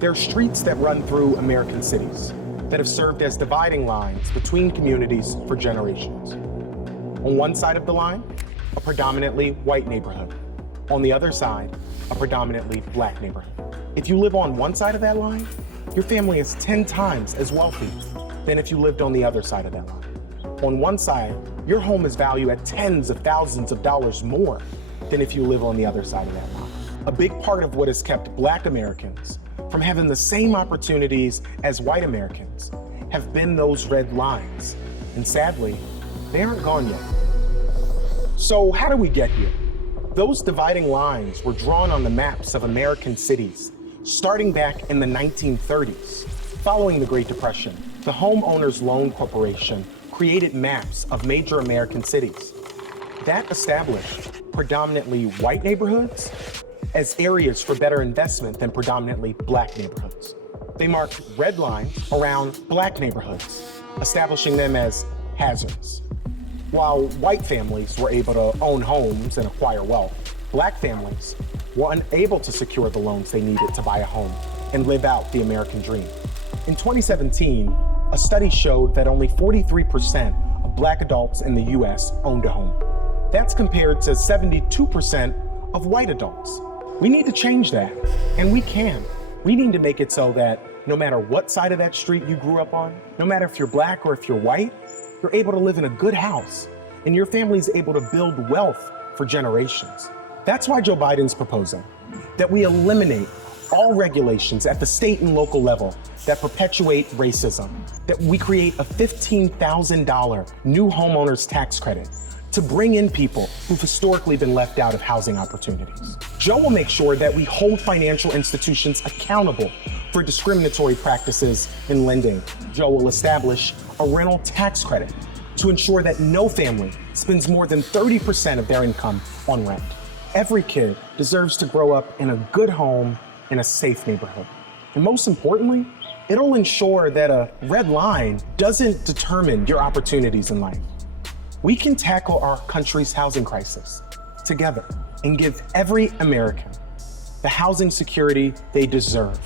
There are streets that run through American cities that have served as dividing lines between communities for generations. On one side of the line, a predominantly white neighborhood. On the other side, a predominantly black neighborhood. If you live on one side of that line, your family is 10 times as wealthy than if you lived on the other side of that line. On one side, your home is valued at tens of thousands of dollars more than if you live on the other side of that line. A big part of what has kept Black Americans from having the same opportunities as white Americans have been those red lines. And sadly, they aren't gone yet. So how do we get here? Those dividing lines were drawn on the maps of American cities starting back in the 1930s. Following the Great Depression, the Homeowners Loan Corporation created maps of major American cities. That established predominantly white neighborhoods as areas for better investment than predominantly black neighborhoods. They marked red lines around black neighborhoods, establishing them as hazards. While white families were able to own homes and acquire wealth, black families were unable to secure the loans they needed to buy a home and live out the American dream. In 2017, a study showed that only 43% of black adults in the US owned a home. That's compared to 72% of white adults. We need to change that, and we can. We need to make it so that no matter what side of that street you grew up on, no matter if you're black or if you're white, you're able to live in a good house, and your family's able to build wealth for generations. That's why Joe Biden's proposing that we eliminate all regulations at the state and local level that perpetuate racism, that we create a $15,000 new homeowners tax credit to bring in people who've historically been left out of housing opportunities. Joe will make sure that we hold financial institutions accountable for discriminatory practices in lending. Joe will establish a rental tax credit to ensure that no family spends more than 30% of their income on rent. Every kid deserves to grow up in a good home in a safe neighborhood. And most importantly, it'll ensure that a red line doesn't determine your opportunities in life. We can tackle our country's housing crisis together and give every American the housing security they deserve.